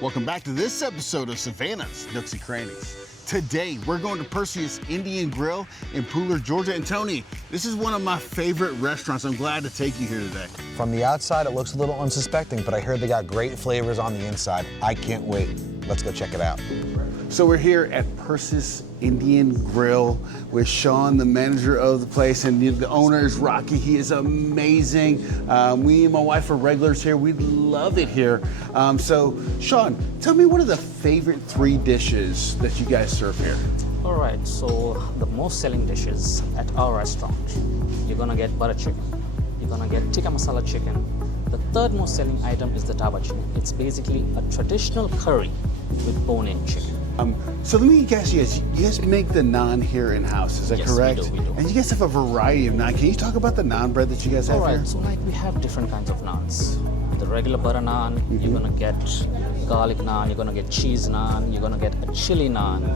Welcome back to this episode of Savannah's Nooks and Crannies. Today, we're going to Perseus Indian Grill in Pooler, Georgia. And Tony, this is one of my favorite restaurants. I'm glad to take you here today. From the outside, it looks a little unsuspecting, but I heard they got great flavors on the inside. I can't wait. Let's go check it out. So we're here at Perseus Indian Grill with Sean, the manager of the place, and the owner is Rocky. He is amazing. We and my wife are regulars here. We love it here. So Sean, tell me, what are the favorite 3 dishes that you guys serve here? All right, so the most selling dishes at our restaurant, you're gonna get butter chicken, you're gonna get tikka masala chicken. The third most selling item is the taba chicken. It's basically a traditional curry with bone-in chicken. So let me guess, you guys make the naan here in-house, is that Yes, correct? we do. And you guys have a variety of naan. Can you talk about the naan bread that you guys have All right, here? so like we have different kinds of naans. The regular butter naan, you're gonna get garlic naan, you're gonna get cheese naan, you're gonna get a chili naan.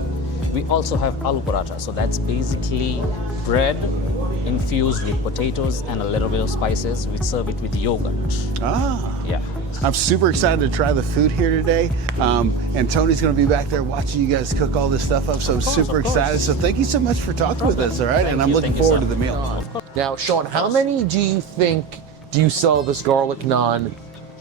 We also have aloo paratha, so that's basically bread infused with potatoes and a little bit of spices. We serve it with yogurt. Ah. Yeah. I'm super excited to try the food here today. And Tony's going to be back there watching you guys cook all this stuff up. So I'm super excited. So thank you so much for talking with us, all right? And I'm looking forward to the meal. Now, Sean, how many do you sell this garlic naan?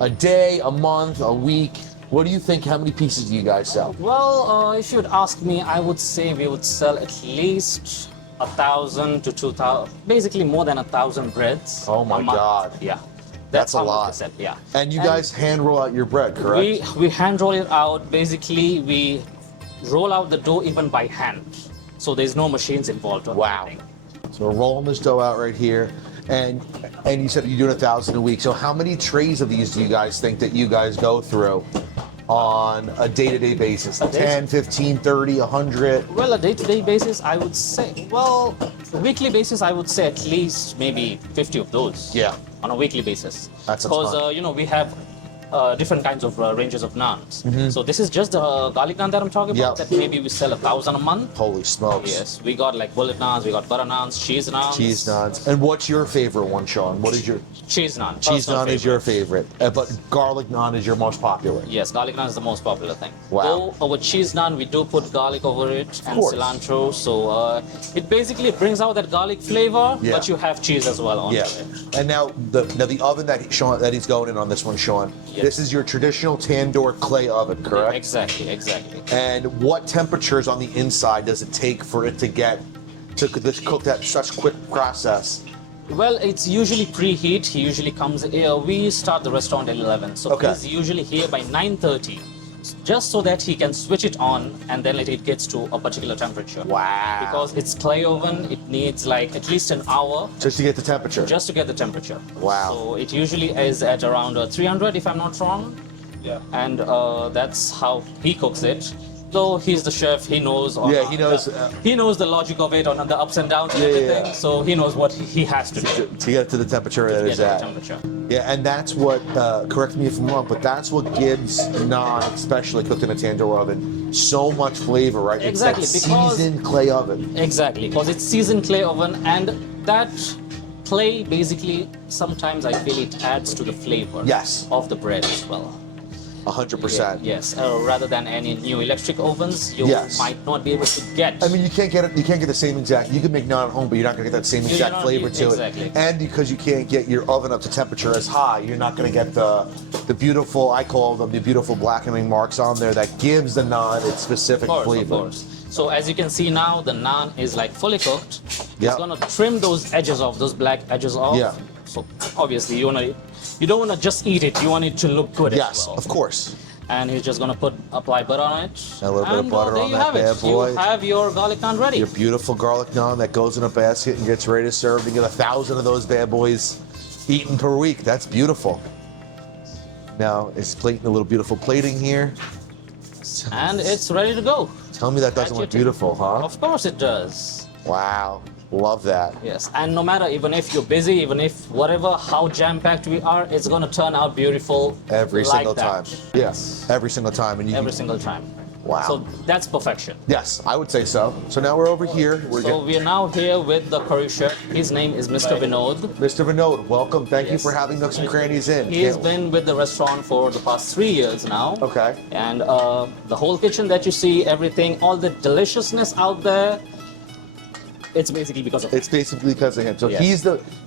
A day, a month, a week? What do you think? How many pieces do you guys sell? Well, if you'd ask me, I would say we would sell at least 1,000 to 2,000, basically more than 1,000 breads. Oh my a month. God. Yeah. That's a how much lot. we sell, yeah. And you guys hand roll out your bread, correct? We hand roll it out. Basically, we roll out the dough even by hand. So there's no machines involved. Or Wow. anything. So we're rolling this dough out right here. And you said you're doing 1,000 a week. So how many trays of these do you guys think that you guys go through on a day-to-day basis? 10, 15, 30, 100? Well, a day-to-day basis, I would say, well, a weekly basis, I would say at least maybe 50 of those. Yeah. On a weekly basis. That's a Because, ton. we have different kinds of ranges of naans. So this is just the garlic naan that I'm talking about, Yep. that maybe we sell 1,000 a month. Holy smokes. Yes, we got like bullet naans, we got butter naans, cheese naans. Cheese naans. And what's your favorite one, Sean? What is your... Cheese naan. Cheese personal naan is your favorite, but garlic naan is your most popular. Yes, garlic naan is the most popular thing. Wow. Though our cheese naan, we do put garlic over it and course. cilantro, so it basically brings out that garlic flavor, Yeah. but you have cheese as well on Yeah. it. And now the oven that he's going in on this one, Sean. Yes. This is your traditional tandoor clay oven, correct? Exactly. And what temperatures on the inside does it take for it to cook that such quick process? Well, it's usually preheat. He usually comes. We start the restaurant at 11, so Okay. he's usually here by 9:30, just so that he can switch it on, and then it gets to a particular temperature. Wow. Because it's clay oven, it needs like at least an hour Just to get the temperature. just to get the temperature. Wow. So it usually is at around 300, if I'm not wrong. Yeah. And that's how he cooks it. Though he's the chef, he knows. Yeah, he knows, he knows the logic of it on the ups and downs and Yeah, yeah, everything. yeah. So he knows what he has to do to get to the temperature that to get it's to the at. temperature. Yeah, and that's what, correct me if I'm wrong, but that's what gives naan, especially cooked in a tandoor oven, so much flavor, right? Exactly, It's that because- seasoned clay oven. Exactly, because it's seasoned clay oven, and that clay basically sometimes I feel it adds to the flavor Yes. of the bread as well. 100%. Yes, rather than any new electric ovens, you Yes. might not be able to get. I mean, you can't get the same exact. You can make naan at home, but you're not going to get that same You're exact not- flavor to exactly. it. And because you can't get your oven up to temperature as high, you're not going to get the beautiful, I call them the beautiful blackening marks on there that gives the naan its specific flavor. Of course. So as you can see now, the naan is like fully cooked. Yeah. It's gonna trim those edges off, those black edges off. Yeah. So obviously you don't wanna just eat it. You want it to look good Yes, as well. of course. And he's just gonna apply butter on it. A little bit of And, butter there on you that have bad it. boy. You have your garlic naan ready. Your beautiful garlic naan that goes in a basket and gets ready to serve. You get 1,000 of those bad boys eaten per week. That's beautiful. Now it's plating a little beautiful plating here. And it's ready to go. Tell me that doesn't At look your beautiful, huh? Of course it does. Wow. Love that. Yes, and no matter, even if you're busy, even if whatever, how jam-packed we are, it's gonna turn out beautiful Every like single that. time. Yes. Every single time. And you Every single time. Wow. So that's perfection. Yes, I would say so. So now we're over here. So we are now here with the curry chef. His name is Mr. Vinod. Mr. Vinod, welcome. Thank you Yes. for having Nooks and Crannies in. He's been with the restaurant for the past 3 years now. Okay. And the whole kitchen that you see, everything, all the deliciousness out there, it's basically because of him. It's basically because of him. So Yes.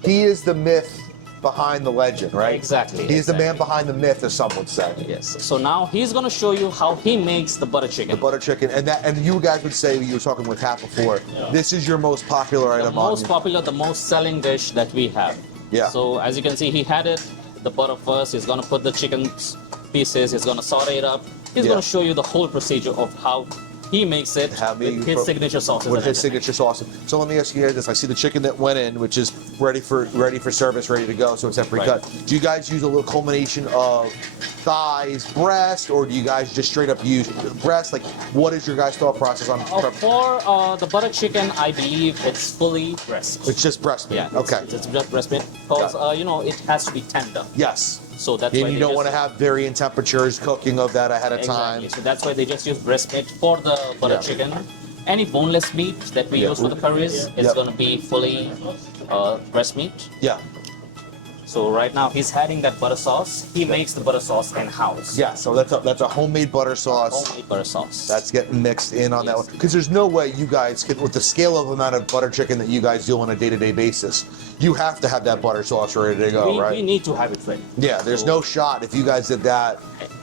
he is the myth behind the legend, right? Exactly, He's the man exactly. behind the myth, as some would say. Yes. So now he's gonna show you how he makes the butter chicken. The butter chicken, and you guys would say, you were talking with Pat before, this is your most popular The item on most popular, the most selling dish that we have. Yeah. So as you can see, he had it, the butter first. He's gonna put the chicken pieces. He's gonna saute it up. He's Yeah. gonna show you the whole procedure of how he makes it with his signature sauces. With and his everything. signature sauce. So let me ask you guys this: I see the chicken that went in, which is ready for service, ready to go. So it's that pre-cut. Right. Do you guys use a little culmination of thighs, breast, or do you guys just straight up use breast? Like, what is your guys' thought process on? For the butter chicken, I believe it's fully breast. It's just breast meat. Yeah. Okay. It's just breast meat because it has to be tender. Yes. So that's why And you they don't just- want to have varying temperatures, cooking of that ahead of time. Exactly. So that's why they just use breast meat for the butter Yeah. chicken. Any boneless meat that we Yeah. use for the curries is Yeah. going to be fully breast meat. Yeah. So right now he's adding that butter sauce. He makes the butter sauce in-house. Yeah. So that's a homemade butter sauce. Homemade butter sauce. That's getting mixed in on that one. Because there's no way you guys can, with the scale of amount of butter chicken that you guys do on a day-to-day basis, you have to have that butter sauce ready to go, we right? need to have it ready. Yeah, there's no shot if you guys did that.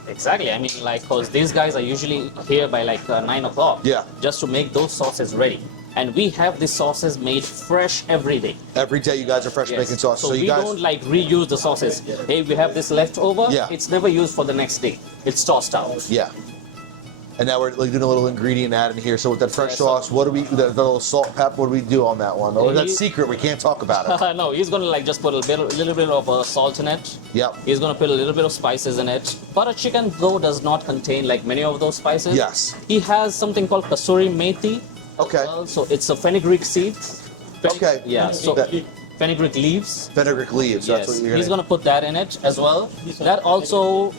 Exactly. I mean, because these guys are usually here by 9 o'clock. Yeah. Just to make those sauces ready. And we have these sauces made fresh every day. Every day you guys are fresh Yes. making sauce. So you we guys, don't reuse the sauces. Hey, we have this left over. Yeah. It's never used for the next day. It's tossed out. yeah. And now we're doing a little ingredient add in here. So with that fresh Yeah, so- sauce, what do we, the little salt, pep, what do we do on that one? Or that's You- secret, we can't talk about it. No, he's gonna just put a little bit of salt in it. Yep. He's gonna put a little bit of spices in it. Butter chicken though does not contain many of those spices. Yes. He has something called kasuri methi. Okay. So it's a fenugreek seeds. Okay. Yeah. So That- fenugreek leaves. Fenugreek leaves, that's Yes, what you're he's gonna... gonna put that in it as well. That also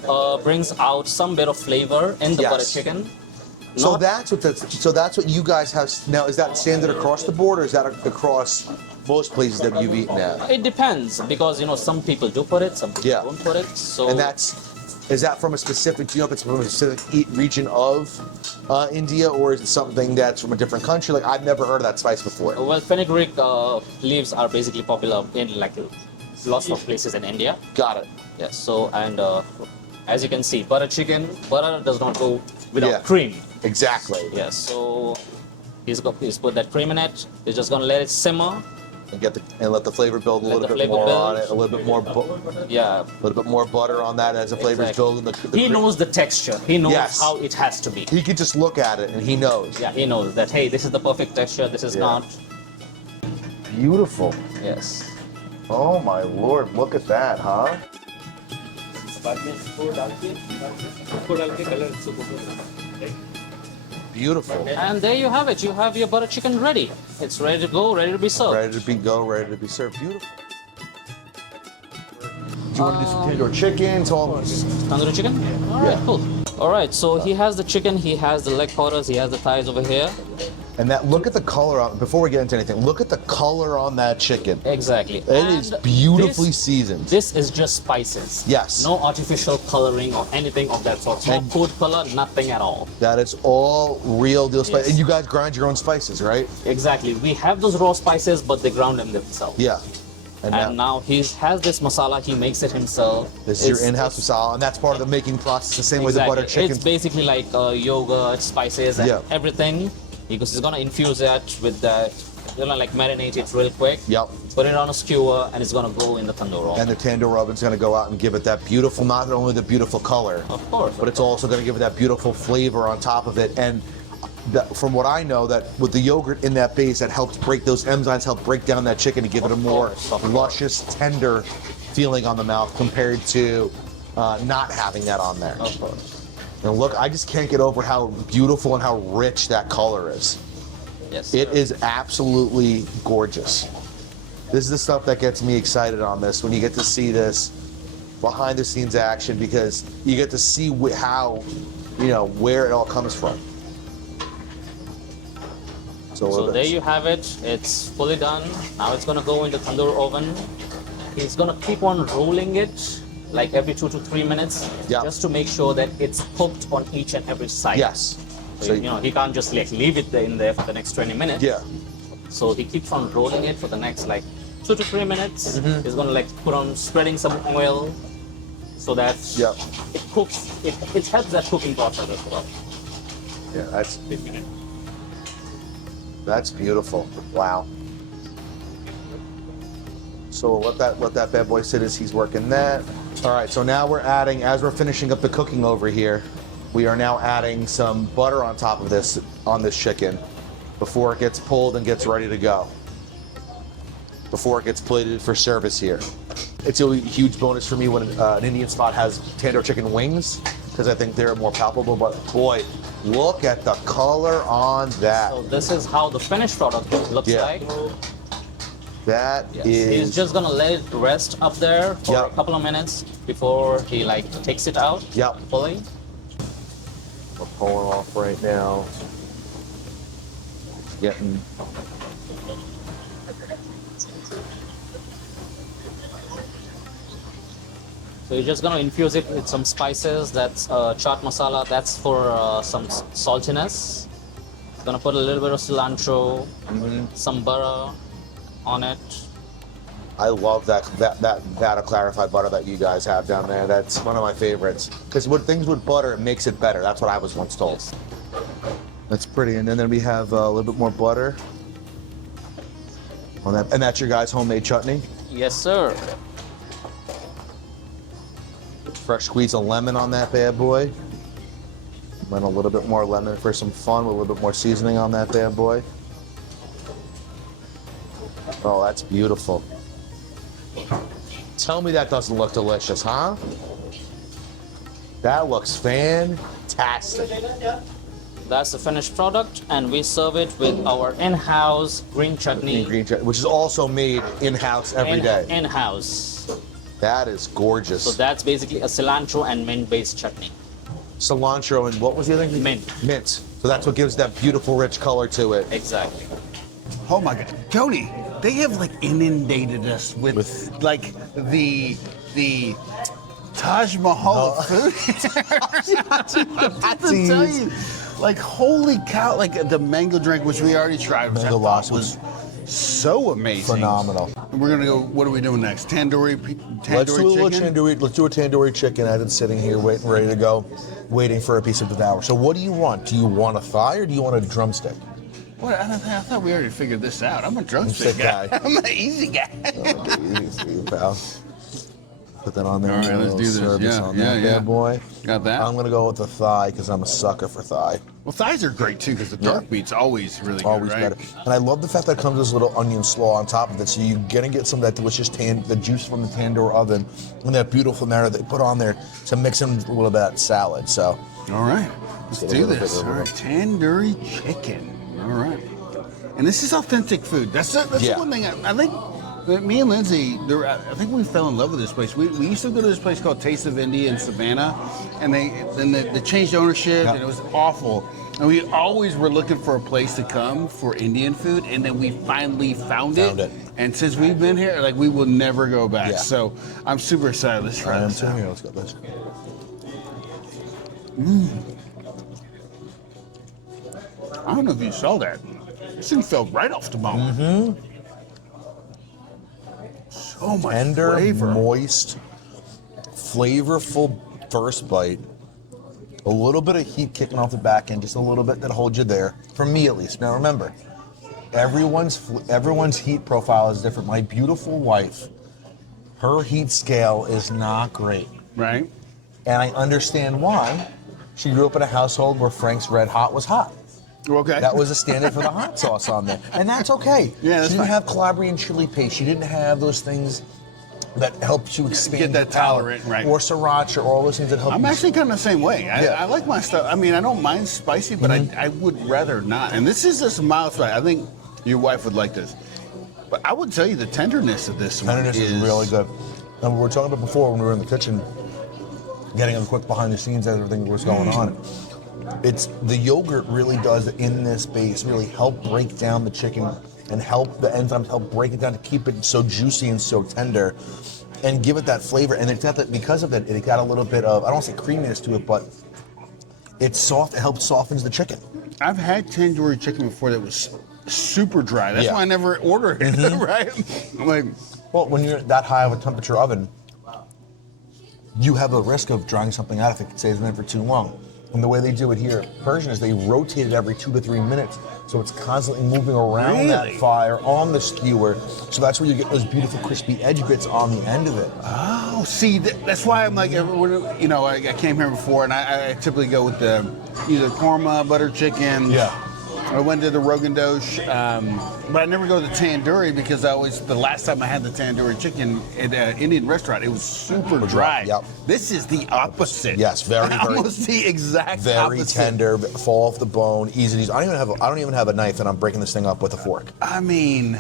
brings out some bit of flavor in the Yes. butter chicken. So Not- that's what you guys have now. Is that standard across the board, or is that across most places that you've eaten at? It depends because some people do put it, some people Yeah. don't put it. So And is that from a specific? Do you know if it's from a specific region of India, or is it something that's from a different country? Like, I've never heard of that spice before. well, fenugreek leaves are basically popular in lots of places in India. Got it. Yes. So and as you can see, butter does not go without Yeah. cream. Exactly. Yes. So he's put that cream in it. He's just gonna let it simmer. And let the flavor build a Let little the bit flavor more build. on it. A little bit more. Yeah. A little bit more butter on that as the flavors Exactly. build. And the He knows the texture. He knows Yes. how it has to be. He could just look at it and he knows. Yeah, he knows that, hey, this is the perfect texture, this is Yeah. not. Beautiful. Yes. Oh my lord! Look at that, huh? Beautiful. And there you have it. You have your butter chicken ready. It's ready to go, ready to be served. Ready to be served. Beautiful. Do you want to do some tandoori chicken? Tandoori chicken? All right, Yeah. cool. All right, so he has the chicken, he has the leg quarters, he has the thighs over here. And look at the color on, before we get into anything, look at the color on that chicken. Exactly. It is beautifully seasoned. This is just spices. Yes. No artificial coloring or anything of that sort. No And- food color, nothing at all. That is all real deal spice. Yes. And you guys grind your own spices, right? Exactly. We have those raw spices, but they ground them themselves. Yeah. And now he has this masala, he makes it himself. This is your in-house masala, and that's part of the making process, the same way the butter chicken. It's basically like yogurt, spices, and Yeah. everything. Because he's gonna infuse that with that, marinate it real quick. Yep. Put it on a skewer, and it's gonna go in the tandoor oven. And the tandoor oven's going to go out and give it that beautiful, not only the beautiful color, Of course. but it's also going to give it that beautiful flavor on top of it. And from what I know, that with the yogurt in that base, that helps break those enzymes, help break down that chicken to give it a more luscious, tender feeling on the mouth compared to not having that on there. Of course. And look, I just can't get over how beautiful and how rich that color is. Yes. It is absolutely gorgeous. This is the stuff that gets me excited on this, when you get to see this behind the scenes action, because you get to see how, where it all comes from. So there you have it. It's fully done. Now it's gonna go into tandoor oven. He's gonna keep on rolling it like every 2 to 3 minutes, just to make sure that it's cooked on each and every side. Yes. So, he can't just leave it in there for the next 20 minutes. Yeah. So he keeps on rolling it for the next 2 to 3 minutes. He's gonna put on spreading some oil so that it cooks. It helps that cooking process as well. Yeah, that's beautiful. Wow. So what that bad boy said is he's working that. All right, so now we're adding, as we're finishing up the cooking over here, we are now adding some butter on top of this, on this chicken, before it gets pulled and gets ready to go. Before it gets plated for service here. It's a huge bonus for me when an Indian spot has tandoor chicken wings, because I think they're more palpable, but boy, look at the color on that. So this is how the finished product looks like. That is... He's just gonna let it rest up there for a couple of minutes before he takes it out fully. We're pulling off right now. Getting... So you're just gonna infuse it with some spices. That's chaat masala. That's for some saltiness. Gonna put a little bit of cilantro, some butter on it. I love that clarified butter that you guys have down there. That's one of my favorites. Because with things with butter, it makes it better. That's what I was once told. Yes. That's pretty. And then we have a little bit more butter on that. And that's your guys' homemade chutney? Yes, sir. Fresh squeeze of lemon on that bad boy. And a little bit more lemon for some fun, with a little bit more seasoning on that bad boy. Oh, that's beautiful. Tell me that doesn't look delicious, huh? That looks fantastic. That's the finished product, and we serve it with our in-house green chutney. Which is also made in-house every day. In-house. That is gorgeous. So that's basically a cilantro and mint-based chutney. Cilantro and what was the other thing? Mint. Mint. So that's what gives that beautiful, rich color to it. Exactly. Oh my God, Tony, they have inundated us with the Taj Mahal of food. I have to tell you, holy cow, the mango drink, which we already tried, which Mango I thought was so amazing. Phenomenal. And we're gonna go. What are we doing next? Tandoori Let's do a little chicken. Let's do a tandoori chicken. I've been sitting here waiting, ready to go, waiting for a piece of devour. So what do you want? Do you want a thigh or do you want a drumstick? What? I thought we already figured this out. I'm a drumstick guy. I'm an easy guy. Easy, pal. Put that on there. All right, let's do this. Bad boy. Got that? I'm gonna go with the thigh because I'm a sucker for thigh. Well, thighs are great too because the dark meat's always really good, Always right? better. And I love the fact that it comes with this little onion slaw on top of it, so you're gonna get some of that delicious the juice from the tandoor oven and that beautiful marinade they put on there to mix in with a little bit of that salad. So. All right, let's do this. All right, tandoori chicken. All right, and this is authentic food. That's one thing I think. Me and Lindsay, I think we fell in love with this place. We used to go to this place called Taste of India in Savannah, and they changed ownership, and it was awful. And we always were looking for a place to come for Indian food, and then we finally found it. And since we've been here, we will never go back. Yeah. So I'm super excited. Let's try this out. Let's go. I don't know if you saw that. This thing fell right off the bone. Mm-hmm. So much Tender, flavor. moist, flavorful first bite. A little bit of heat kicking off the back end, just a little bit that holds you there, for me at least. Now remember, everyone's heat profile is different. My beautiful wife, her heat scale is not great. Right. And I understand why. She grew up in a household where Frank's Red Hot was hot. Okay. That was the standard for the hot sauce on there. And that's okay. Yeah, that's She didn't fine. have Calabrian chili paste. She didn't have those things that helps you expand Get that your palate. tolerant, right. Or sriracha, or all those things that help I'm you. actually kind of the same way. Yeah. I like my stuff. I mean, I don't mind spicy, but I would rather not. And this is just mild spice. I think your wife would like this. But I would tell you the tenderness of this one Tenderness is really good. And we were talking about before when we were in the kitchen, getting a quick behind the scenes as everything was going on. It's the yogurt really does in this base really help break down the chicken and help the enzymes help break it down to keep it so juicy and so tender and give it that flavor. And it's got that because of it, it got a little bit of, I don't want to say creaminess to it, but it's soft, it helps softens the chicken. I've had tandoori chicken before that was super dry. That's why I never order it, right? I'm like, well, when you're at that high of a temperature oven, you have a risk of drying something out if it stays in there for too long. And the way they do it here at Persian is they rotate it every 2 to 3 minutes. So it's constantly moving around that fire on the skewer. So that's where you get those beautiful crispy edge bits on the end of it. oh, see, that's why I'm like, you know, I came here before, and I typically go with the either korma, butter chicken. Yeah. I went to the Rogan Josh, but I never go to the tandoori because the last time I had the tandoori chicken at an Indian restaurant, it was super dry. Yep. This is the opposite. Yes, very, very. Almost the exact Very opposite. tender, fall off the bone, easy to use. I don't even have a knife, and I'm breaking this thing up with a fork. I mean,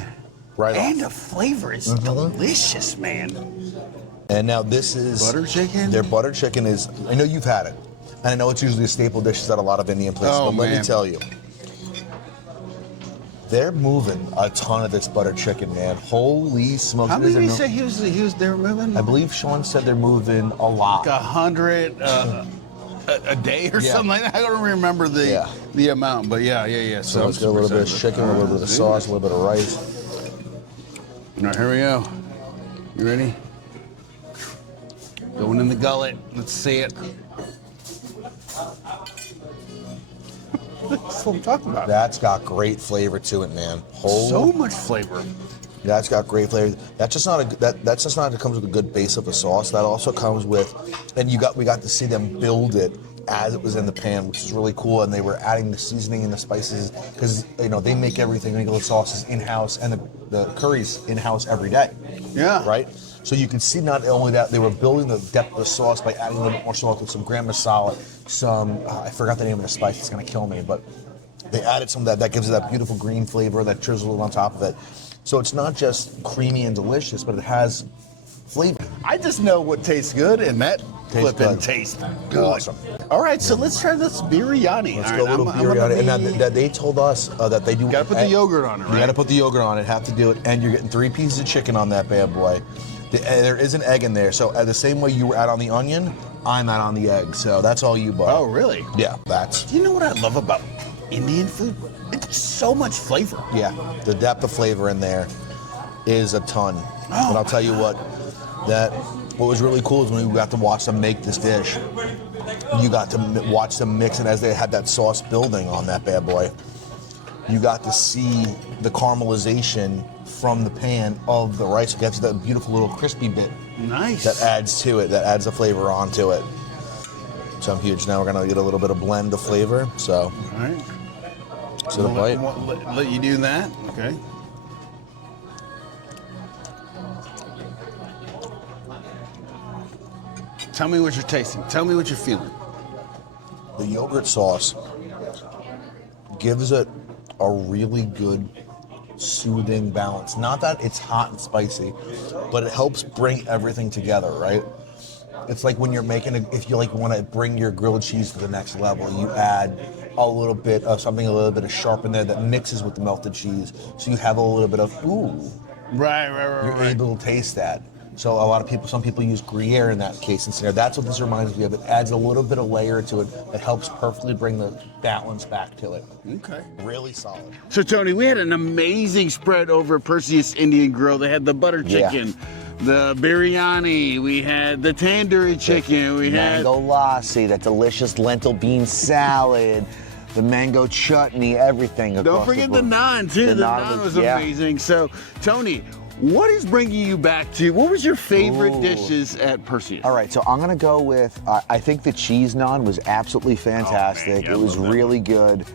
Right and off. the flavor is delicious, man. And now this is Butter chicken? Their butter chicken is. I know you've had it, and I know it's usually a staple dish at a lot of Indian places. Oh, but let me man. tell you, they're moving a ton of this butter chicken, man. Holy smokes! How many did he say he was there moving? I believe Sean said they're moving a lot. Like 100 a day or something like that. I don't remember the amount, but yeah. So let's get a little bit of chicken, a little bit of sauce, a little bit of rice. All right, here we go. You ready? Going in the gullet. Let's see it. That's what I'm talking about. That's got great flavor to it, man. So much flavor. That's got great flavor. That's just not it comes with a good base of a sauce. That also comes with, and we got to see them build it as it was in the pan, which is really cool. And they were adding the seasoning and the spices because they make everything, they make the sauces in house and the curries in house every day. Yeah. Right. So you can see not only that they were building the depth of the sauce by adding a little bit more sauce with some gram masala, some I forgot the name of the spice. It's gonna kill me, but they added some of that gives it that beautiful green flavor that drizzled on top of it. So it's not just creamy and delicious, but it has flavor. I just know what tastes good, and that flipping good. tastes good. Awesome. All right, so let's try this biryani. Let's All go right, a little biryani. And now that they told us that they do. Gotta put the yogurt on it, You right? gotta put the yogurt on it. Have to do it, and you're getting 3 pieces of chicken on that bad boy. There is an egg in there, so the same way you were out on the onion, I'm out on the egg. So that's all you bought. Oh, really? Yeah, that's. You know what I love about Indian food? It's so much flavor. Yeah, the depth of flavor in there is a ton. But I'll tell you what was really cool is when we got to watch them make this dish. You got to watch them mix it as they had that sauce building on that bad boy. You got to see the caramelization from the pan of the rice. It gets that beautiful little crispy bit. Nice. That adds to it, that adds the flavor onto it. So I'm huge. Now we're gonna get a little bit of blend of flavor. So, All right. so the bite. Let you do that. Okay. Tell me what you're tasting. Tell me what you're feeling. The yogurt sauce gives it a really good soothing balance. Not that it's hot and spicy, but it helps bring everything together, right? It's like when you're making if you want to bring your grilled cheese to the next level, you add a little bit of something, a little bit of sharp in there that mixes with the melted cheese. So you have a little bit of, Right. you're able to taste that. So some people use Gruyere in that case and scenario. That's what this reminds me of. It adds a little bit of layer to it that helps perfectly bring the balance back to it. Okay. Really solid. So Tony, we had an amazing spread over at Perseus Indian Grill. They had the butter chicken, the biryani, we had the tandoori chicken, we had mango lassi, that delicious lentil bean salad, the mango chutney, everything. don't across forget the the board. naan too. The naan was amazing. So Tony, what is bringing you back to? What was your favorite dishes at Perseus? All right, so I'm gonna go with, I think the cheese naan was absolutely fantastic. man, yeah, I it was love that. really good.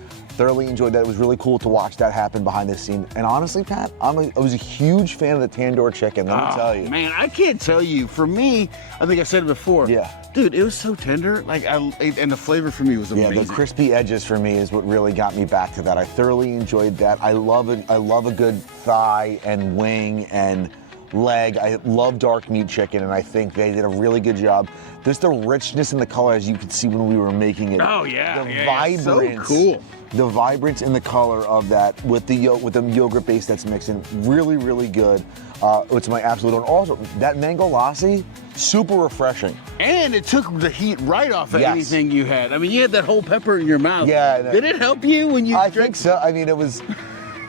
thoroughly enjoyed that. It was really cool to watch that happen behind the scene. And honestly, Pat, I was a huge fan of the Tandoori Chicken, let me tell you. Man, I can't tell you. For me, I think I said it before. Yeah. Dude, it was so tender. Like, and the flavor for me was amazing. Yeah, the crispy edges for me is what really got me back to that. I thoroughly enjoyed that. I love a good thigh and wing and leg. I love dark meat chicken, and I think they did a really good job. Just the richness in the color, as you could see when we were making it. Oh yeah, the vibrance. vibrance. So cool. The vibrance in the color of that with the yogurt base that's mixing, really, really good. It's my absolute one. Also, that mango lassi, super refreshing. And it took the heat right off of Yes. anything you had. I mean, you had that whole pepper in your mouth. Yeah. Did it help you when you I drank? think so. I mean, it was,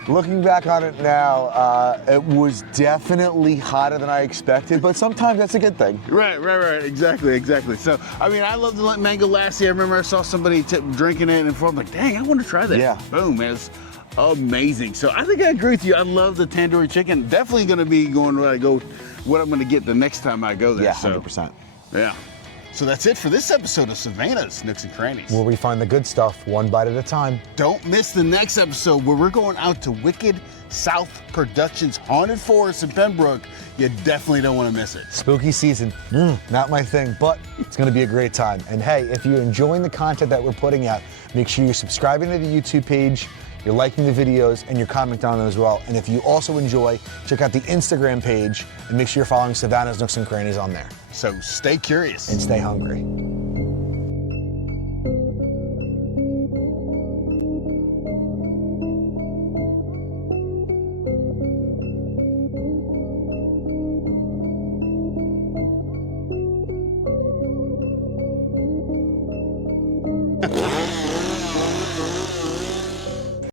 looking back on it now, it was definitely hotter than I expected, but sometimes that's a good thing. Right. Exactly. So, I mean, I love the mango lassi. I remember I saw somebody drinking it, and I'm like, dang, I want to try that. Yeah. Boom, man. It's amazing. So I think I agree with you. I love the tandoori chicken. Definitely going to be going where I go, what I'm going to get the next time I go there. Yeah, So, 100%. yeah. So that's it for this episode of Savannah's Nooks and Crannies. Where we find the good stuff one bite at a time. Don't miss the next episode where we're going out to Wicked South Productions Haunted Forest in Pembroke. You definitely don't want to miss it. Spooky season, not my thing, but it's gonna be a great time. And hey, if you're enjoying the content that we're putting out, make sure you're subscribing to the YouTube page, you're liking the videos, and you're commenting on them as well. And if you also enjoy, check out the Instagram page and make sure you're following Savannah's Nooks and Crannies on there. So stay curious. And stay hungry.